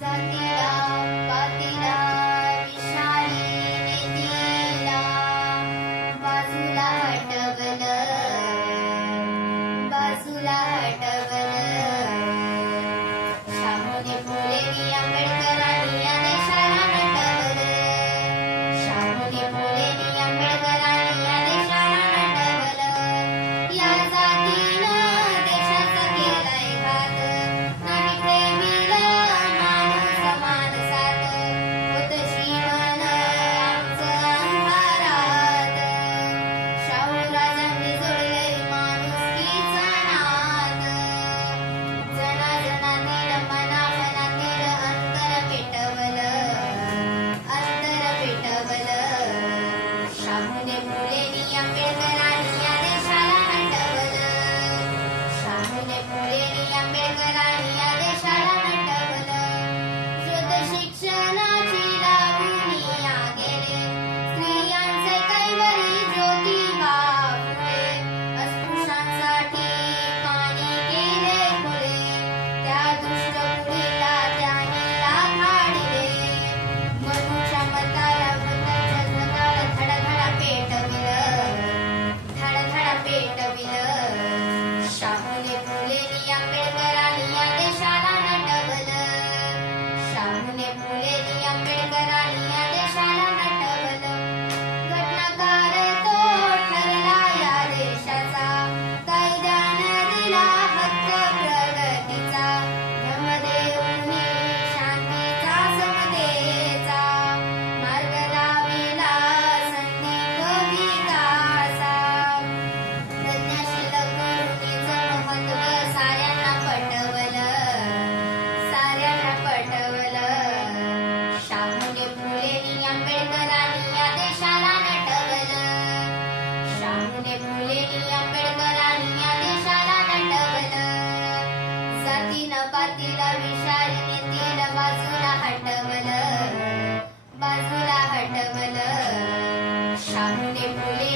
जातीला पातीला विषारी नेतीला बाजूला हटवलं शाहूने फुलेंनी आंबेडकरांनी या देशाला नटवलं शाहूने फुलेंनी आंबेडकरांनी या देशाला नटवलं या जातीनं देशाचा केलाय घात नाही ठेविलं माणूस माणसात होत जीवन आमचं अंधारात शाहू राजांनी जोडलंय माणुसकीचं नातं जनाजनातील मनामनातील अंतर पेटवलं शाहूने फुलेंनी आंबेडकरांनी या देशाला नटवलं शाहूने फुलेंनी आंबेडकरांनी या देशाला नटवलं शुद्ध शिक्षणाची लावणी या गेले स्त्रियांचे कैवारी ज्योतिबा फुले अस्पृश्यांसाठी पाणी केले खुले त्या दुष्ट पुढीला त्यांनी लाथाडले मनुष्य मताला जगाला धडधड पेटविलं शाहूने फुलेंनी आंबेडकरांनी या देशाला नटवलं शाहूने फुलेंनी आंबेडकरांनी या देशाला नटवलं घटनाकार तो ठरला या देशाचा कायद्यानं दिला हक्क प्रगतीचा धम देऊनी शांतीचा समतेचा मार्ग लाविला संधी विकासा प्रज्ञाशील करुणीचं महत्त्व साऱ्यांना पटवलं शाहूने फुलेंनी आंबेडकरांनी या देशाला नटवलं शाहूने फुलेंनी आंबेडकरांनी या देशाला नटवलं जातीनं पातीला विषारी नेतीला बाजूला हटवलं शाहूने फुले